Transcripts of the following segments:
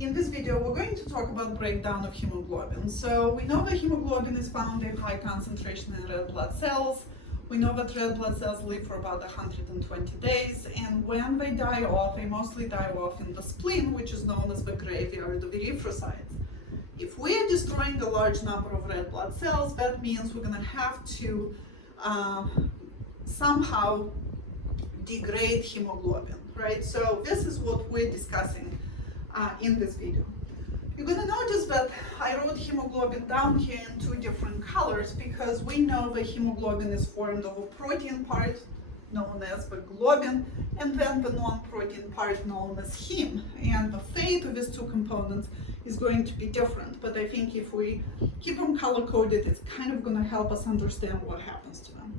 In this video, we're going to talk about breakdown of hemoglobin. So we know that hemoglobin is found in high concentration in red blood cells. We know that red blood cells live for about 120 days, and when they die off, they mostly die off in the spleen, which is known as the graveyard of erythrocytes. If we are destroying a large number of red blood cells, that means we're going to have to somehow degrade hemoglobin, right? So this is what we're discussing in this video. You're going to notice that I wrote hemoglobin down here in two different colors because we know that hemoglobin is formed of a protein part known as the globin and then the non-protein part known as heme. And the fate of these two components is going to be different, but I think if we keep them color-coded, it's kind of going to help us understand what happens to them.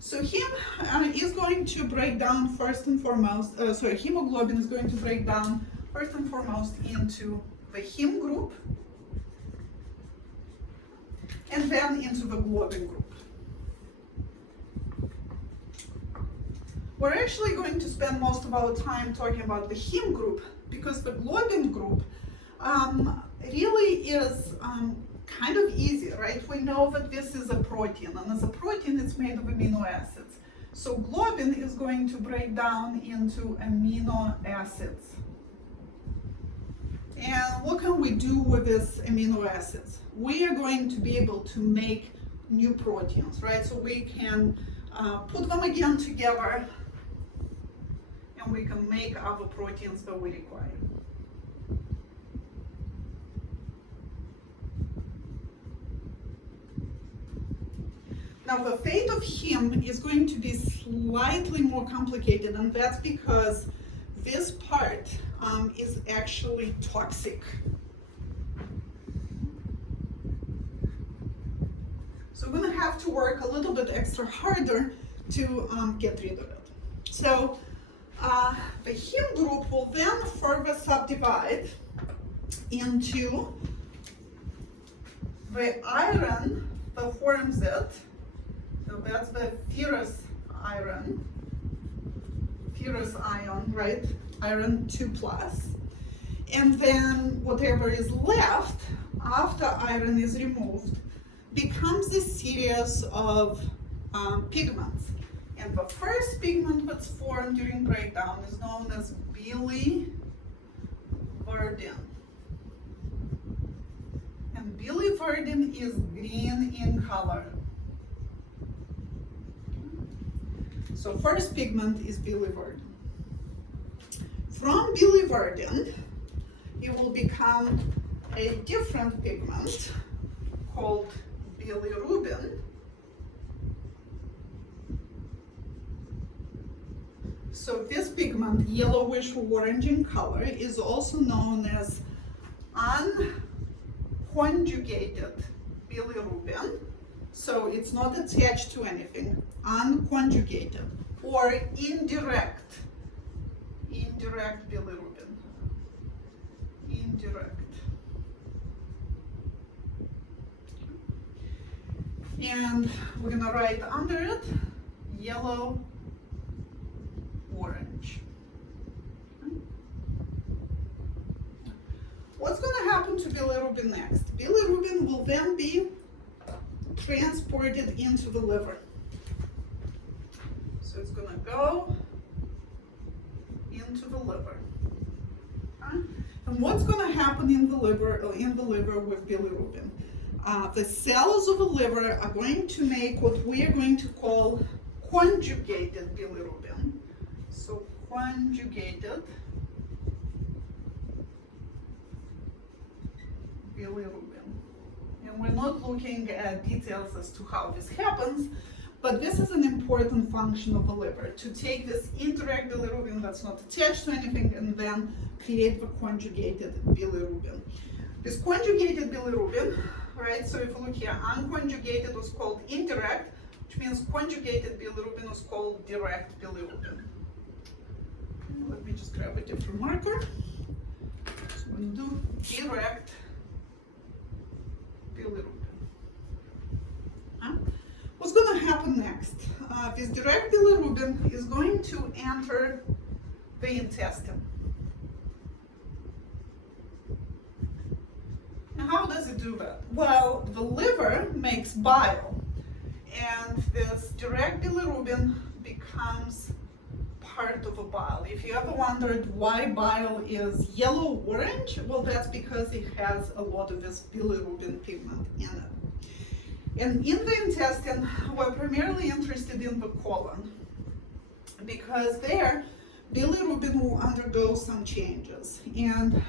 So heme is going to break down first and foremost, hemoglobin is going to break down first and foremost into the heme group and then into the globin group. We're actually going to spend most of our time talking about the heme group because the globin group really is kind of easy, right? We know that this is a protein, and as a protein it's made of amino acids. So globin is going to break down into amino acids. And what can we do with these amino acids? We are going to be able to make new proteins, right? So we can put them again together and we can make other proteins that we require. Now the fate of heme is going to be slightly more complicated, and that's because this part is actually toxic. So we're going to have to work a little bit extra harder to get rid of it. So the heme group will then further subdivide into the iron that forms it. So that's the ferrous iron, ferrous ion, right? Iron 2+. And then whatever is left after iron is removed becomes a series of pigments. And the first pigment that's formed during breakdown is known as biliverdin. And biliverdin is green in color. So first pigment is biliverdin. From biliverdin, it will become a different pigment called bilirubin. So this pigment, yellowish orange in color, is also known as unconjugated bilirubin. So it's not attached to anything, unconjugated, or indirect bilirubin, indirect. And we're going to write under it yellow, orange. What's going to happen to bilirubin next? Bilirubin will then be transported into the liver. So it's going to go into the liver. And what's going to happen in the liver with bilirubin? The cells of the liver are going to make what we are going to call conjugated bilirubin. So conjugated bilirubin. And we're not looking at details as to how this happens, but this is an important function of the liver, to take this indirect bilirubin that's not attached to anything and then create the conjugated bilirubin. This conjugated bilirubin, right, so if you look here, unconjugated was called indirect, which means conjugated bilirubin was called direct bilirubin. Let me just grab a different marker. So we'll do direct bilirubin. What's going to happen next? This direct bilirubin is going to enter the intestine. how does it do that? Well, the liver makes bile, and this direct bilirubin becomes part of a bile. If you ever wondered why bile is yellow-orange, well, that's because it has a lot of this bilirubin pigment in it. And in the intestine, we're primarily interested in the colon, because there, bilirubin will undergo some changes, and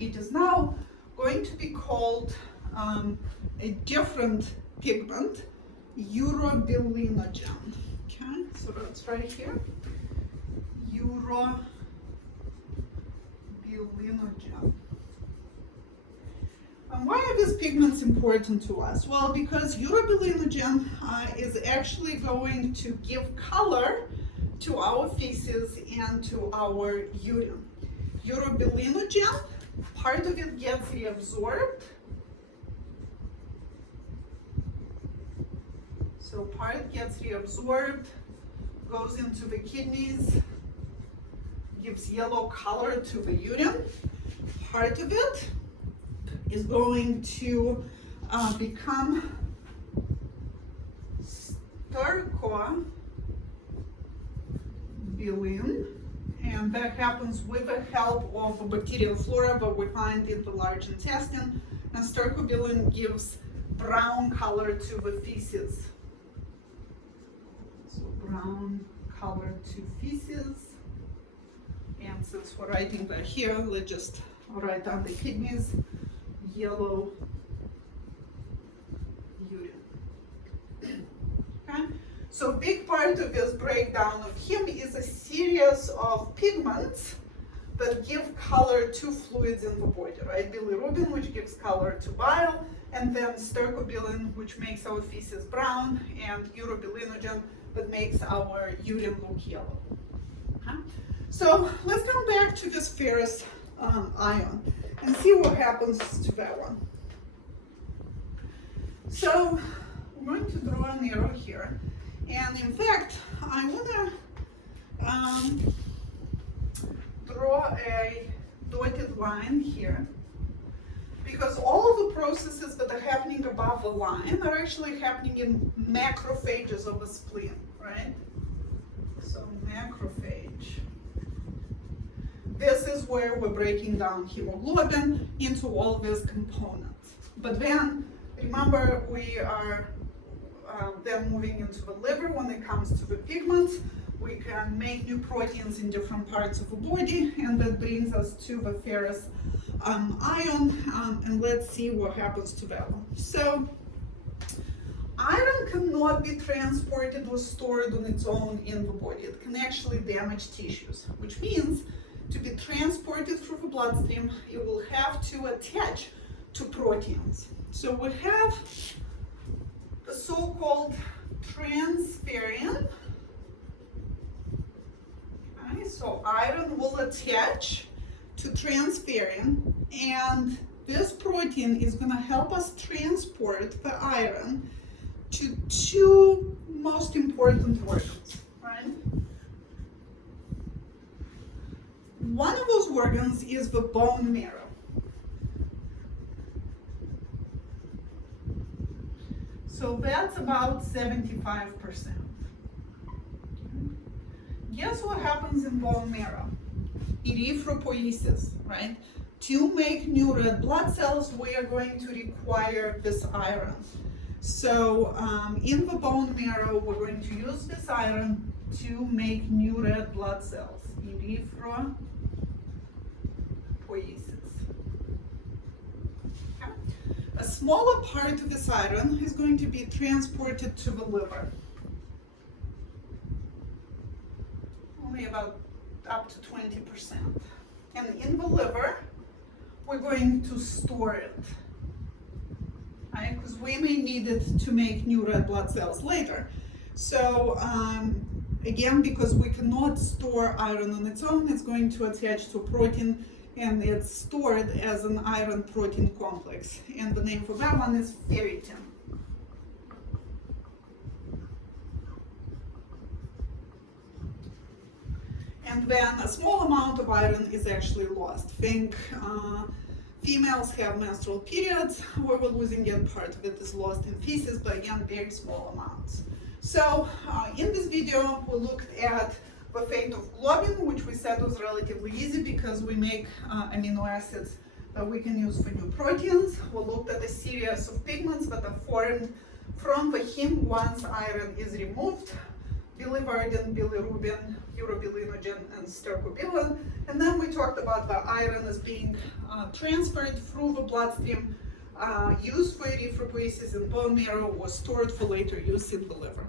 it is now going to be called a different pigment, urobilinogen. Okay, so that's right here, urobilinogen. And why are these pigments important to us? Well, because urobilinogen is actually going to give color to our feces and to our urine. Urobilinogen, part of it gets reabsorbed. So part gets reabsorbed, goes into the kidneys, gives yellow color to the urine. Part of it is going to become stercobilin, and that happens with the help of the bacterial flora that we find in the large intestine, and stercobilin gives brown color to the feces. So brown color to feces, and since we're writing that here, let's just write down the kidneys, yellow urine. Okay? So a big part of this breakdown of heme is a series of pigments that give color to fluids in the body, right? Bilirubin, which gives color to bile, and then stercobilin, which makes our feces brown, and urobilinogen, that makes our urine look yellow. Okay? So let's come back to this ferrous ion and see what happens to that one. So we're going to draw an arrow here, and in fact, I want to draw a dotted line here, because all of the processes that are happening above the line are actually happening in macrophages of the spleen, right? So macrophage. This is where we're breaking down hemoglobin into all these components. But then, remember, we are then moving into the liver when it comes to the pigments. We can make new proteins in different parts of the body, and that brings us to the ferrous ion, and let's see what happens to that one. So iron cannot be transported or stored on its own in the body. It can actually damage tissues, which means to be transported through the bloodstream, it will have to attach to proteins. So we have the so-called transferrin. Okay, so iron will attach to transferrin, and this protein is going to help us transport the iron to two most important organs, right? One of those organs is the bone marrow. So that's about 75%. Guess what happens in bone marrow? Erythropoiesis, right? To make new red blood cells, we are going to require this iron. So in the bone marrow, we're going to use this iron to make new red blood cells. Erythropoiesis. Okay. A smaller part of this iron is going to be transported to the liver. Only about up to 20%. And in the liver, we're going to store it, right? Because we may need it to make new red blood cells later. So again, because we cannot store iron on its own, it's going to attach to a protein, and it's stored as an iron protein complex. And the name for that one is ferritin. And then a small amount of iron is actually lost. Think Females have menstrual periods where we're losing it, part of it is lost in feces, but again, very small amounts. So in this video, we looked at the fate of globin, which we said was relatively easy because we make amino acids that we can use for new proteins. We looked at a series of pigments that are formed from the heme once iron is removed: biliverdin, bilirubin, urobilinogen, and stercobilin. And then we talked about the iron as being transferred through the bloodstream, used for erythropoiesis in bone marrow, or stored for later use in the liver.